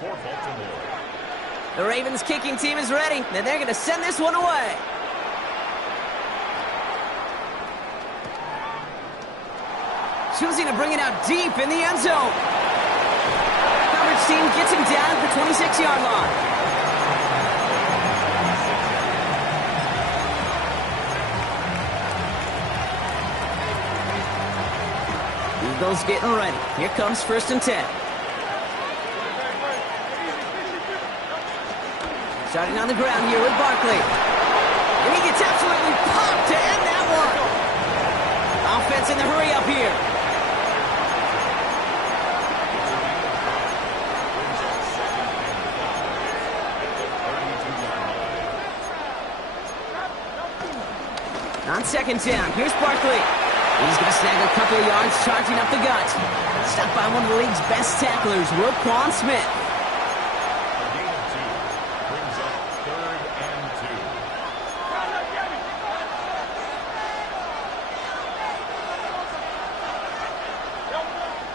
The Ravens kicking team is ready, and they're going to send this one away. Choosing to bring it out deep in the end zone. Coverage team gets him down at the 26-yard line. Eagles getting ready. Here comes 1st and 10. Starting on the ground here with Barkley. And he gets absolutely popped to end that one. Offense in the hurry up here. On 2nd down, here's Barkley. He's going to snag a couple of yards charging up the gut. Stopped by one of the league's best tacklers, Roquan Smith.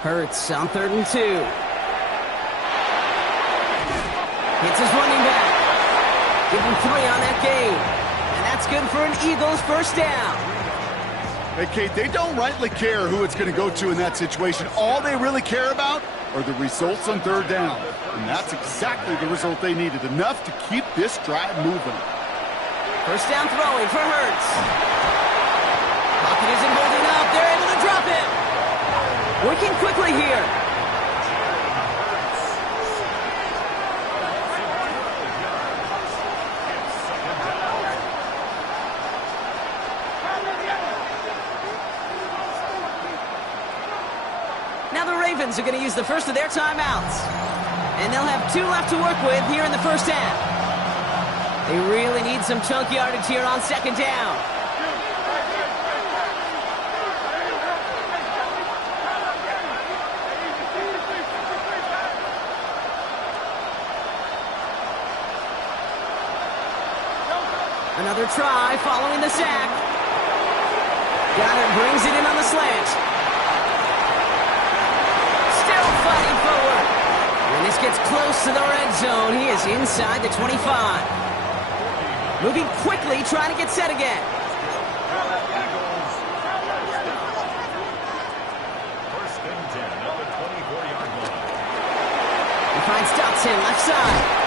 Hurts on 3rd and 2. Hits his running back. Give him 3 on that game. And that's good for an Eagles 1st down. Hey, Kate, they don't rightly care who it's going to go to in that situation. All they really care about are the results on 3rd down. And that's exactly the result they needed. Enough to keep this drive moving. 1st down throwing for Hurts. Pocket isn't holding up. They're able to drop him. Working quickly here. Now the Ravens are going to use the first of their timeouts. And they'll have 2 left to work with here in the 1st half. They really need some chunk yardage here on 2nd down. Another try following the sack. Goddard brings it in on the slant. Still fighting forward. When this gets close to the red zone, he is inside the 25. Moving quickly, trying to get set again. He finds Dotson left side.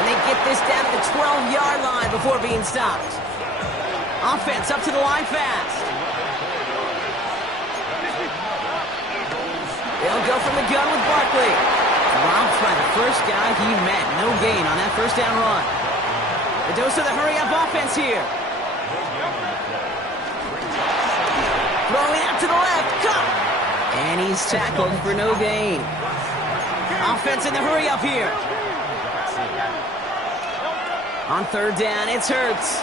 And they get this down to the 12-yard line before being stopped. Offense up to the line fast. They'll go from the gun with Barkley. Robbed by the first guy he met. No gain on that 1st down run. The dose of the hurry-up offense here. Throwing out to the left. Cut! And he's tackled for no gain. Offense in the hurry-up here. On 3rd down, it's Hurts.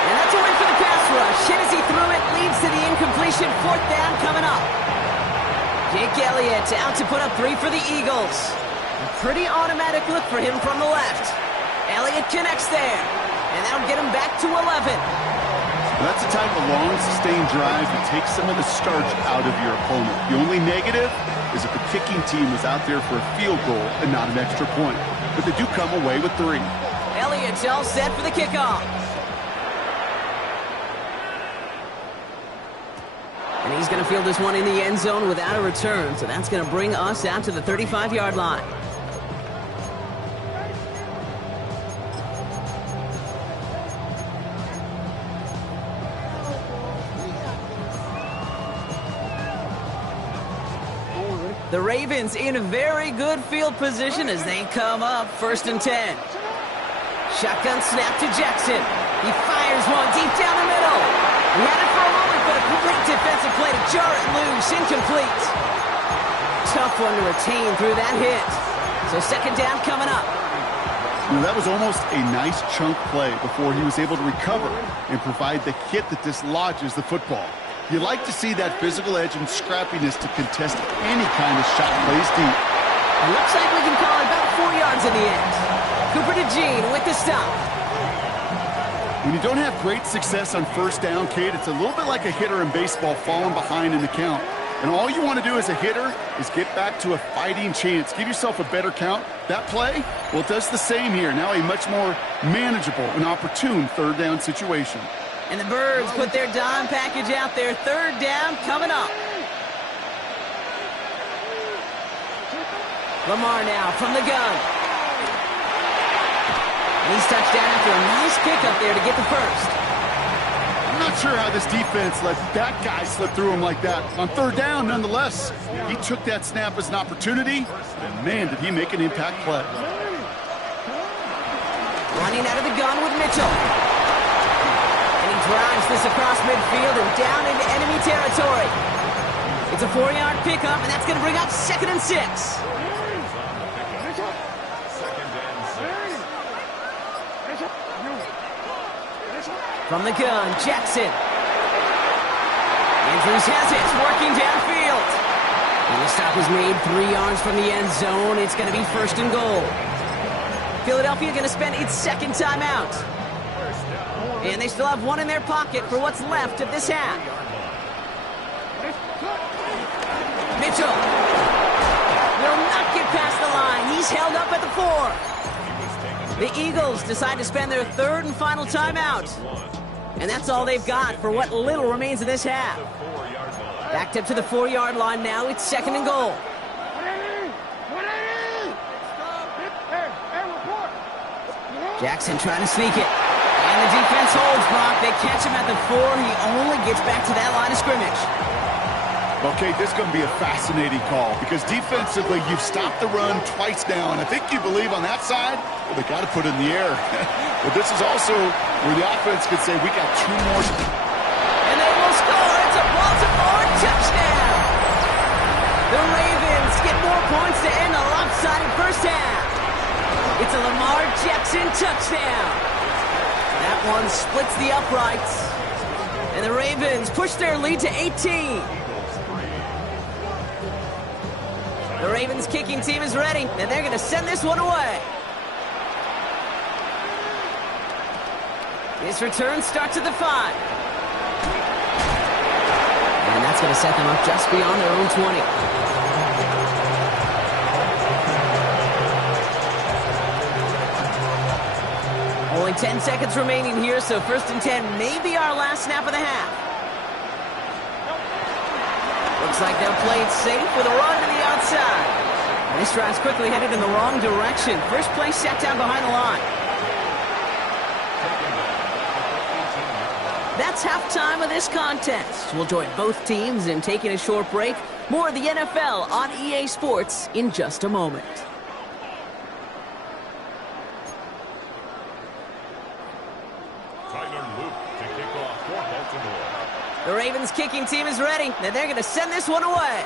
And that's a win for the pass rush. Hit as he threw it, leads to the incompletion. 4th down coming up. Jake Elliott out to put up 3 for the Eagles. A pretty automatic look for him from the left. Elliott connects there. And that'll get him back to 11. Well, that's the type of long, sustained drive that takes some of the starch out of your opponent. The only negative is if the kicking team is out there for a field goal and not an extra point. But they do come away with 3. Elliott's all set for the kickoff. And he's going to field this one in the end zone without a return. So that's going to bring us out to the 35-yard line. The Ravens in very good field position as they come up 1st and 10. Shotgun snap to Jackson. He fires one deep down the middle. He had it for a moment, but a great defensive play to jar it loose. Incomplete. Tough one to retain through that hit. So 2nd down coming up. You know, that was almost a nice chunk play before he was able to recover and provide the hit that dislodges the football. You like to see that physical edge and scrappiness to contest any kind of shot plays deep. Looks like we can call it about 4 yards in the end. Cooper DeJean with the stop. When you don't have great success on 1st down, Kate, it's a little bit like a hitter in baseball falling behind in the count. And all you want to do as a hitter is get back to a fighting chance. Give yourself a better count. That play, well, it does the same here. Now a much more manageable and opportune third down situation. And the Birds put their dime package out there. Third down coming up. Lamar now from the gun. And he's touched down after a nice pickup there to get the first. I'm not sure how this defense let that guy slip through him like that. On third down, nonetheless, he took that snap as an opportunity, and man, did he make an impact play. Running out of the gun with Mitchell. And he drives this across midfield and down into enemy territory. It's a 4-yard pickup, and that's going to bring up 2nd and 6. From the gun, Jackson. Andrews has it, working downfield. And the stop was made 3 yards from the end zone. It's going to be 1st and goal. Philadelphia going to spend its 2nd timeout. And they still have one in their pocket for what's left of this half. Mitchell will not get past the line. He's held up at the 4. The Eagles decide to spend their 3rd and final timeout. And that's all they've got for what little remains of this half. Backed up to the 4-yard line now. It's 2nd and goal. Jackson trying to sneak it. And the defense holds, Brock. They catch him at the 4. He only gets back to that line of scrimmage. Okay, this is going to be a fascinating call because defensively, you've stopped the run twice now, and I think you believe on that side, well, they got to put it in the air. But this is also where the offense could say, we got 2 more. And they will score. It's a Baltimore touchdown. The Ravens get more points to end a lopsided first half. It's a Lamar Jackson touchdown. That one splits the uprights. And the Ravens push their lead to 18. The Ravens kicking team is ready, and they're going to send this one away. This return starts at the 5. And that's going to set them up just beyond their own 20. Only 10 seconds remaining here, so 1st and 10 may be our last snap of the half. Looks like they'll play it safe with a run to the outside. And this drive's quickly headed in the wrong direction. First play set down behind the line. That's halftime of this contest. We'll join both teams in taking a short break. More of the NFL on EA Sports in just a moment. The Ravens kicking team is ready, and they're going to send this one away.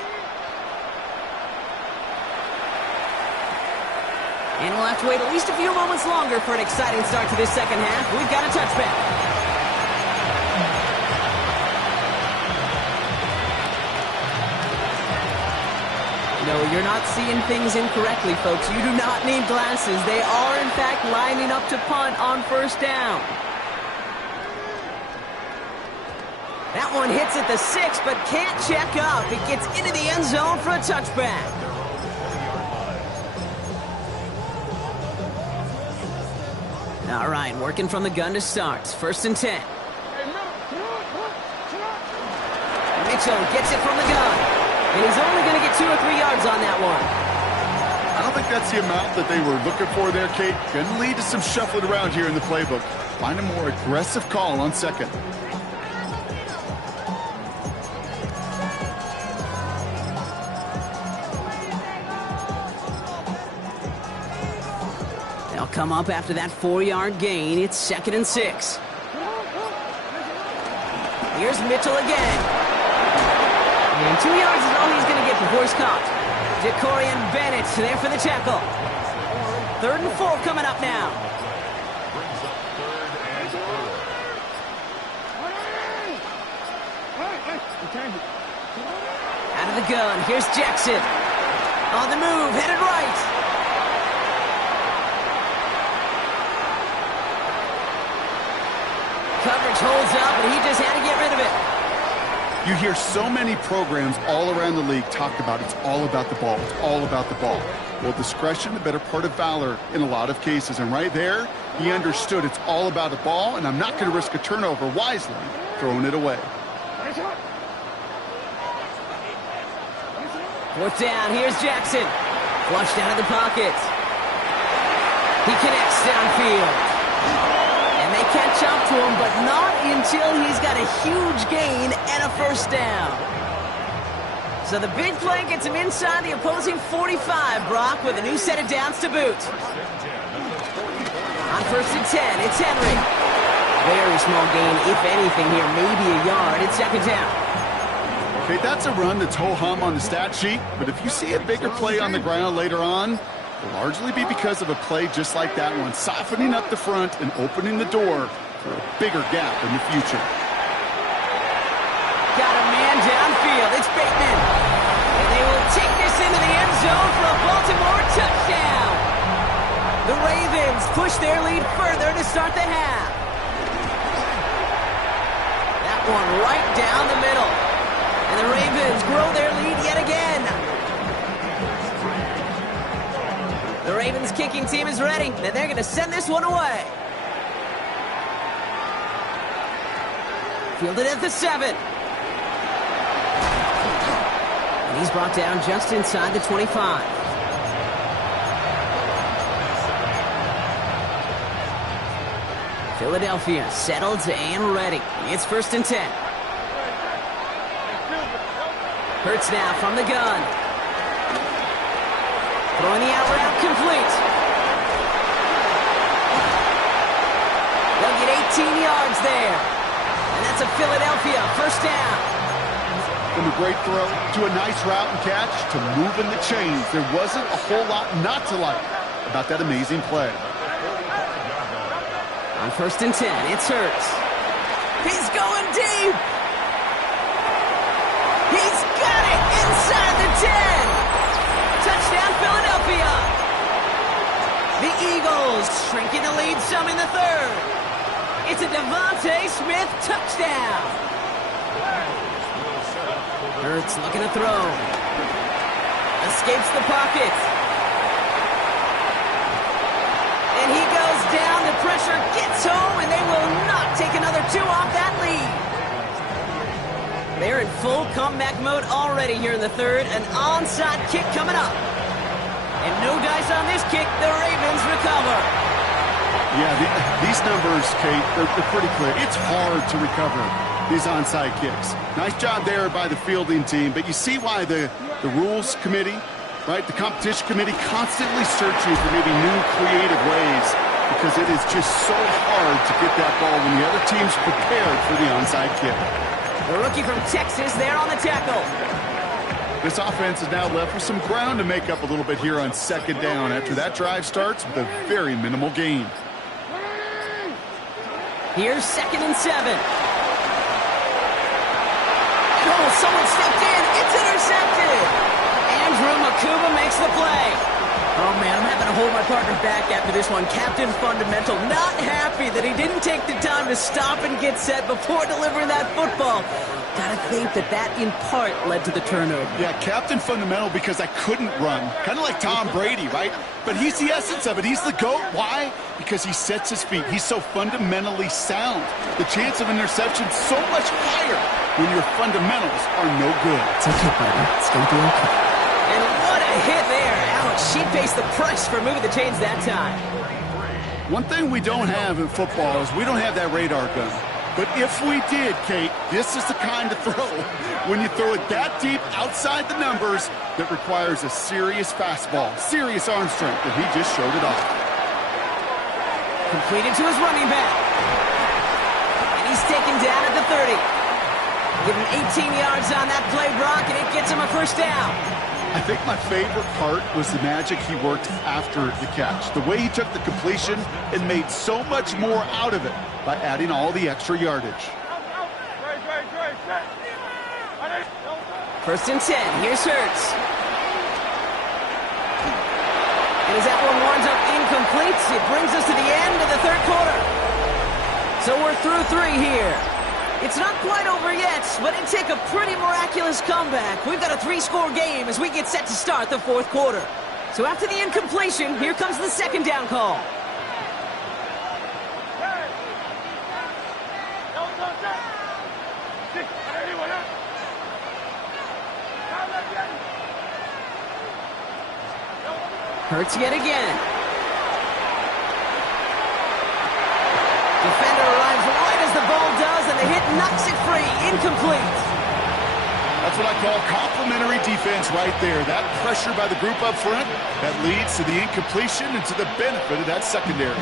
And we'll have to wait at least a few moments longer for an exciting start to this second half. We've got a touchback. No, you're not seeing things incorrectly, folks. You do not need glasses. They are, in fact, lining up to punt on 1st down. That one hits at the 6, but can't check up. It gets into the end zone for a touchback. All right, working from the gun to start. 1st and 10. Mitchell gets it from the gun. And he's only going to get 2 or 3 yards on that one. I don't think that's the amount that they were looking for there, Kate. Going to lead to some shuffling around here in the playbook. Find a more aggressive call on 2nd. They'll come up after that 4-yard gain. It's 2nd and 6. Here's Mitchell again. And 2 yards is all he's going to get before he's caught. Jacorian Bennett there for the tackle. 3rd and 4 coming up now. Out of the gun, here's Jackson. On the move, headed right. Coverage holds up, and he just had to get rid of it. You hear so many programs all around the league talk about it's all about the ball. It's all about the ball. Well, discretion, the better part of valor in a lot of cases. And right there, he understood it's all about the ball, and I'm not going to risk a turnover, wisely throwing it away. Fourth down, here's Jackson. Flushed out of the pocket. He connects downfield. And they catch up to him, but not until he's got a huge gain and a first down. So the big play gets him inside the opposing 45, Brock, with a new set of downs to boot. On first and 10, it's Henry. Very small gain, if anything here, maybe a yard. It's second down. Okay, that's a run that's ho-hum on the stat sheet, but if you see a bigger play on the ground later on, it'll largely be because of a play just like that one, softening up the front and opening the door for a bigger gap in the future. Got a man downfield. It's Bateman. And they will take this into the end zone for a Baltimore touchdown. The Ravens push their lead further to start the half. That one right down the middle. And the Ravens grow their lead yet again. The Ravens kicking team is ready, and they're going to send this one away. Fielded at the 7. And he's brought down just inside the 25. Philadelphia settled and ready. It's first and 10. Hurts now from the gun. Throwing the out route complete. They'll get 18 yards there. And that's a Philadelphia first down. From a great throw to a nice route and catch to moving the chains, there wasn't a whole lot not to like about that amazing play. On first and 10, it's Hurts. He's going deep. He's got it inside the 10. Touchdown, Philadelphia. The Eagles shrinking the lead some in the third. It's a Devontae Smith touchdown. Hurts looking to throw. Escapes the pocket. And he goes down. The pressure gets home, and they will not take another 2 off that lead. They're in full comeback mode already here in the third. An onside kick coming up. And no dice on this kick. The Ravens recover. Yeah, these numbers, Kate, they're pretty clear. It's hard to recover these onside kicks. Nice job there by the fielding team, but you see why the rules committee, right, the competition committee constantly searching for maybe new creative ways, because it is just so hard to get that ball when the other team's prepared for the onside kick. The rookie from Texas there on the tackle. This offense is now left with some ground to make up a little bit here on second down after that drive starts with a very minimal gain. Here's second and 7. Oh, someone stepped in. It's intercepted. Andrew Makuba makes the play. Oh, man, I'm having to hold my partner back after this one. Captain Fundamental not happy that he didn't take the time to stop and get set before delivering that football. Gotta think that in part led to the turnover. Yeah, Captain Fundamental because I couldn't run. Kind of like Tom Brady, right? But he's the essence of it. He's the GOAT. Why? Because he sets his feet. He's so fundamentally sound. The chance of interception so much higher when your fundamentals are no good. It's okay, buddy. It's gonna be okay. And what a hit there. Alex, she faced the price for moving the chains that time. One thing we don't have in football is we don't have that radar gun. But if we did, Kate, this is the kind of throw, when you throw it that deep outside the numbers, that requires a serious fastball, serious arm strength, and he just showed it off. Completed to his running back. And he's taken down at the 30. Give him 18 yards on that play, Brock, and it gets him a first down. I think my favorite part was the magic he worked after the catch. The way he took the completion and made so much more out of it by adding all the extra yardage. First and 10. Here's Hurts. And as that one winds up incomplete, it brings us to the end of the third quarter. So we're through 3 here. It's not quite over yet, but it'd take a pretty miraculous comeback. We've got a 3-score game as we get set to start the fourth quarter. So after the incompletion, here comes the second down call. Hurts yet again. Defender arrives right as the ball does, and the hit knocks it free. Incomplete. That's what I call complimentary defense right there. That pressure by the group up front, that leads to the incompletion and to the benefit of that secondary.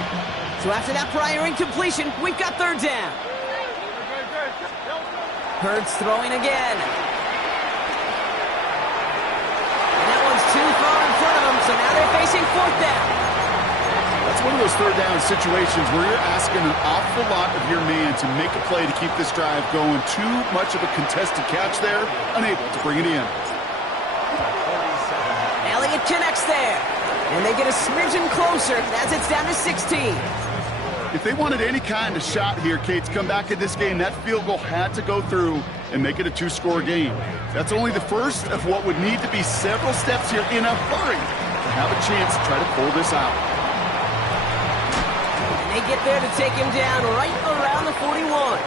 So after that prior incompletion, we've got third down. Hurts throwing again. And that one's too far in front of them, so now they're facing fourth down. That's one of those third down situations where you're asking an awful lot of your man to make a play to keep this drive going. Too much of a contested catch there, unable to bring it in. Elliott connects there, and they get a smidgen closer as it's down to 16. If they wanted any kind of shot here, Kate, to come back in this game, that field goal had to go through and make it a 2-score game. That's only the first of what would need to be several steps here in a hurry to have a chance to try to pull this out. They get there to take him down right around the 41.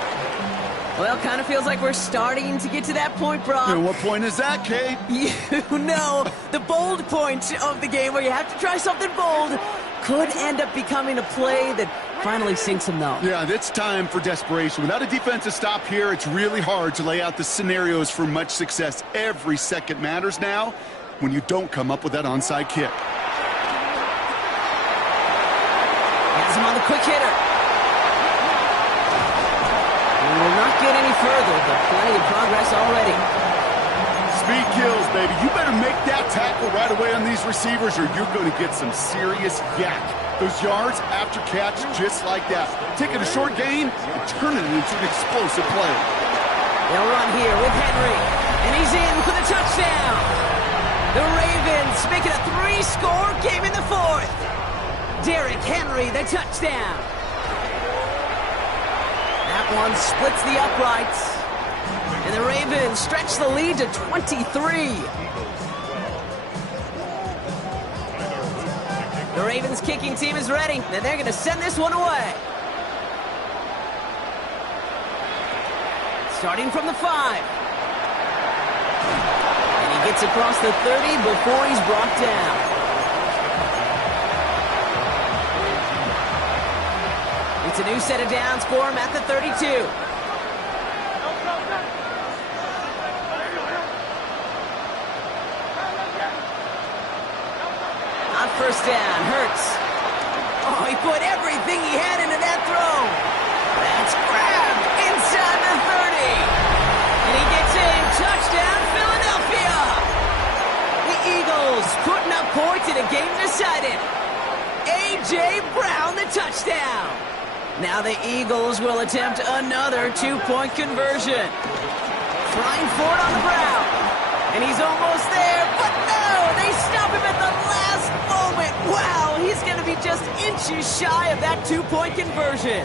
Well, kind of feels like we're starting to get to that point, Brock. And what point is that, Kate? You know, the bold point of the game where you have to try something bold could end up becoming a play that finally sinks him, though. Yeah, it's time for desperation. Without a defensive stop here, it's really hard to lay out the scenarios for much success. Every second matters now when you don't come up with that onside kick. Him on the quick hitter. We will not get any further, but plenty of progress already. Speed kills, baby. You better make that tackle right away on these receivers or you're going to get some serious yak. Those yards after catch just like that. Taking a short gain and turning it into an explosive play. They'll run here with Henry, and he's in for the touchdown. The Ravens make it a 3-score game in the fourth. Derrick Henry, the touchdown. That one splits the uprights. And the Ravens stretch the lead to 23. The Ravens kicking team is ready, and they're going to send this one away. Starting from the 5. And he gets across the 30 before he's brought down. It's a new set of downs for him at the 32. On first down, Hurts. Oh, he put everything he had into that throw. That's grabbed inside the 30. And he gets in. Touchdown, Philadelphia. The Eagles putting up points in a game decided. A.J. Brown, the touchdown. Now the Eagles will attempt another 2-point conversion. Trying for it on the ground. And he's almost there, but no! They stop him at the last moment. Wow, he's going to be just inches shy of that 2-point conversion.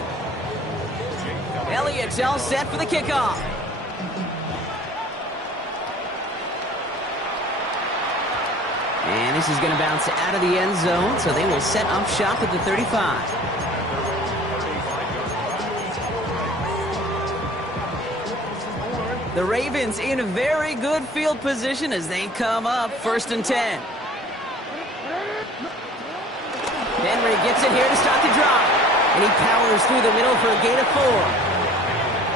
Elliott's all set for the kickoff. And this is going to bounce out of the end zone, so they will set up shop at the 35. The Ravens in a very good field position as they come up first and 10. Henry gets it here to start the drive. And he powers through the middle for a gain of 4.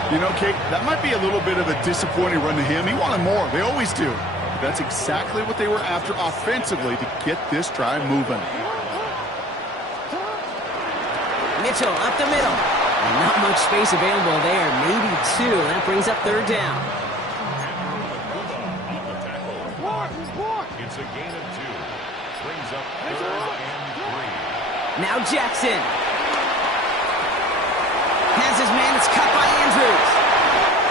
You know, Kate, that might be a little bit of a disappointing run to him. He wanted more. They always do. But that's exactly what they were after offensively to get this drive moving. Mitchell up the middle. Not much space available there. Maybe 2. That brings up third down. It's a gain of 2. Brings up third and 3. Now Jackson. Has his man. It's cut by Andrews.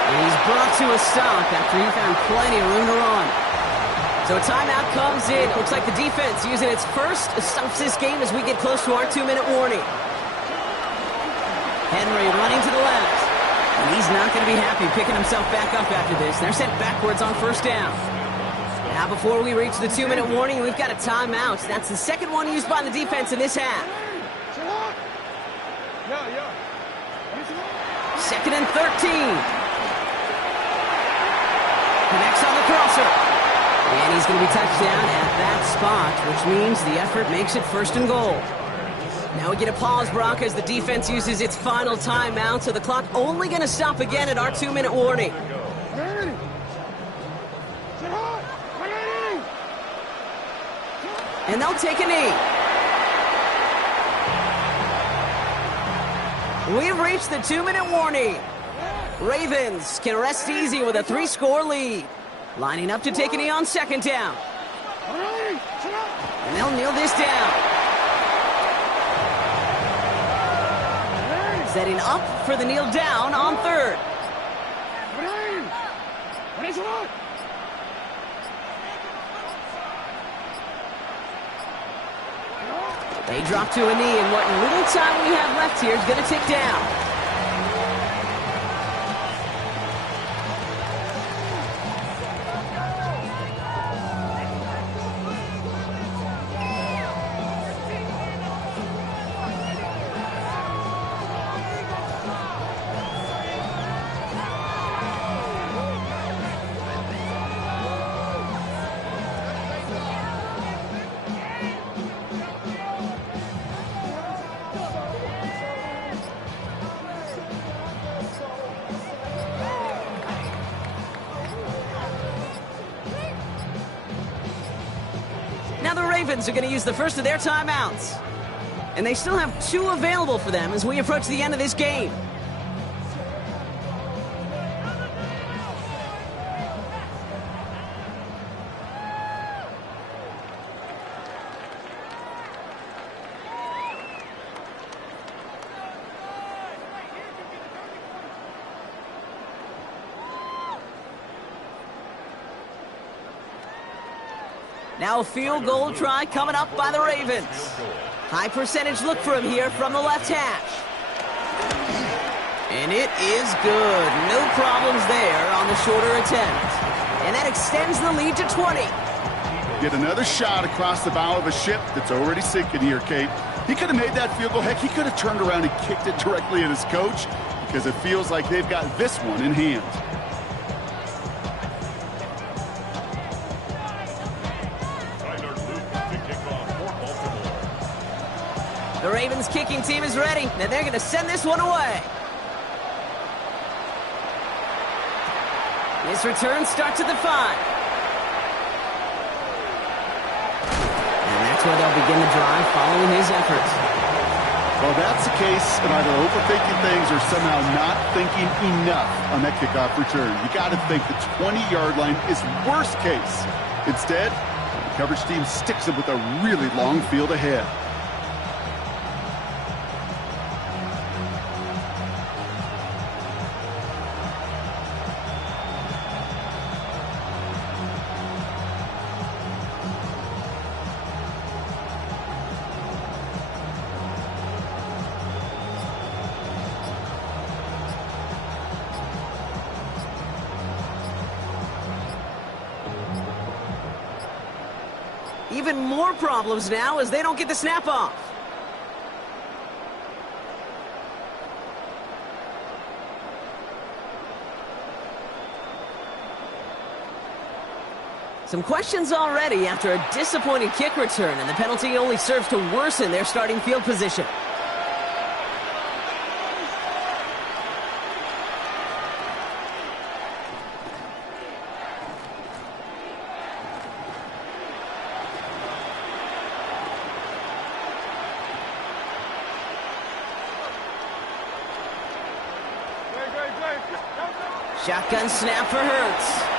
And he's brought to a stop after he found plenty of room to run. So a timeout comes in. Looks like the defense using its first stops this game as we get close to our 2-minute warning. Henry running to the left. And he's not going to be happy picking himself back up after this. They're sent backwards on first down. Now before we reach the 2-minute warning, we've got a timeout. That's the second one used by the defense in this half. Second and 13. Connects on the crosser. And he's going to be touched down at that spot, which means the effort makes it first and goal. Now we get a pause, Brock, as the defense uses its final timeout, so the clock only going to stop again at our 2-minute warning. And they'll take a knee. We've reached the 2-minute warning. Ravens can rest easy with a 3-score lead. Lining up to take a knee on second down. And they'll kneel this down. Setting up for the kneel down on third. They drop to a knee, and what little time we have left here is going to tick down. Now the Ravens are going to use the first of their timeouts. And they still have 2 available for them as we approach the end of this game. Now a field goal try coming up by the Ravens. High percentage look for him here from the left hash. And it is good. No problems there on the shorter attempt. And that extends the lead to 20. Get another shot across the bow of a ship that's already sinking here, Kate. He could have made that field goal. Heck, he could have turned around and kicked it directly at his coach because it feels like they've got this one in hand. The Ravens kicking team is ready, and they're going to send this one away. This return starts at the 5. And that's where they'll begin the drive following his efforts. Well, that's the case of either overthinking things or somehow not thinking enough on that kickoff return. You got to think the 20-yard line is worst case. Instead, the coverage team sticks it with a really long field ahead. Even more problems now as they don't get the snap off. Some questions already after a disappointing kick return, and the penalty only serves to worsen their starting field position. Shotgun snap for Hurts.